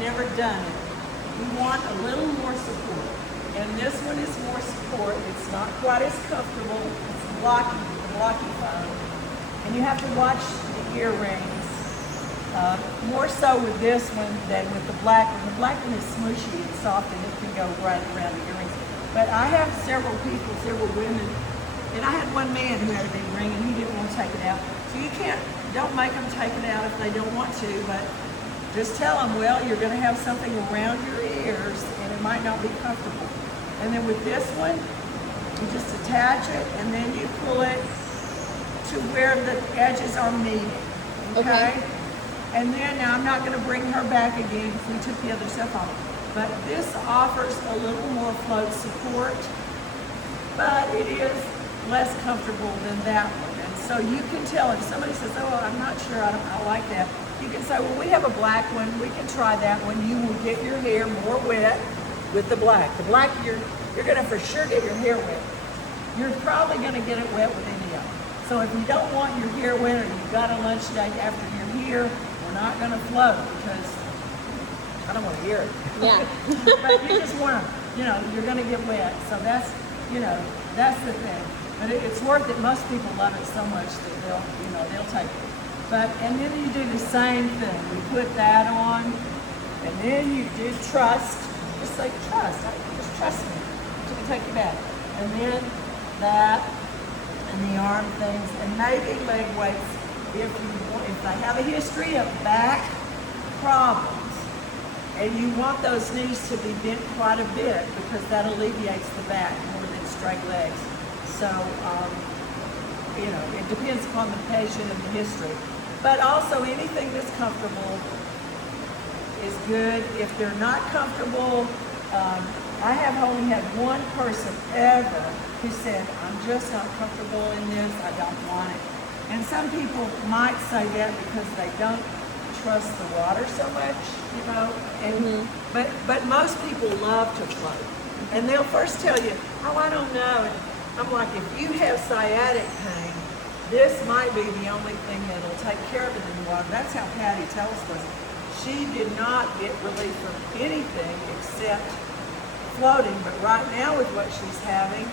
never done it, you want a little more support. And this one is more support. It's not quite as comfortable. It's blocky foam. And you have to watch the earrings. More so with this one than with the black one. The black one is smooshy and soft and it can go right around the earrings. But I have several women, and I had one man who had a big ring and he didn't want to take it out. So you don't make them take it out if they don't want to, but just tell them, well, you're going to have something around your ears and it might not be comfortable. And then with this one, you just attach it and then you pull it to where the edges are meeting. Okay? And then, now I'm not going to bring her back again because we took the other stuff off. But this offers a little more float support, but it is less comfortable than that one. And so you can tell if somebody says, oh, I'm not sure, I like that. You can say, well, we have a black one. We can try that one. You will get your hair more wet with the black. The black, you're going to for sure get your hair wet. You're probably going to get it wet with any of them. So if you don't want your hair wet or you've got a lunch date after you're here, we're not going to float because I don't want to hear it. Yeah. But you just want to, you're going to get wet. So that's, that's the thing. But it's worth it. Most people love it so much that they'll take it. And then you do the same thing. We put that on, and then you do trust. Just say trust. Just trust me. Until we take you back. And then that, and the arm things, and maybe leg weights if they have a history of back problems, and you want those knees to be bent quite a bit because that alleviates the back more than straight legs. So, it depends upon the patient and the history. But also anything that's comfortable is good. If they're not comfortable, I have only had one person ever who said, I'm just not comfortable in this, I don't want it. And some people might say that because they don't trust the water so much, and but most people love to float. And they'll first tell you, oh, I don't know. And I'm like, if you have sciatic pain, this might be the only thing that'll take care of it in the water. That's how Patty tells us. She did not get relief from anything except floating, but right now with what she's having,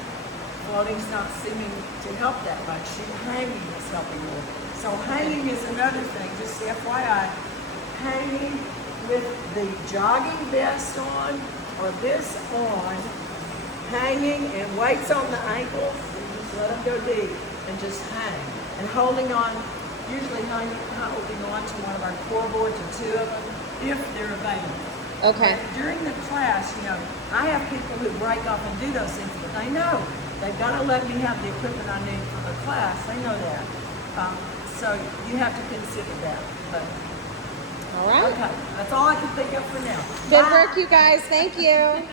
floating's not seeming to help that much. Hanging is helping more. So hanging is another thing, just FYI. Hanging with the jogging vest on or this on, hanging and weights on the ankles, and just let them go deep and just hang. And holding on, usually holding on to one of our core boards or two of them if they're available. Okay. But during the class, I have people who break off and do those things, but they know. They've got to let me have the equipment I need for the class. They know that. So you have to consider that. But, all right. Okay. That's all I can think of for now. Good Bye. work, you guys. Thank you.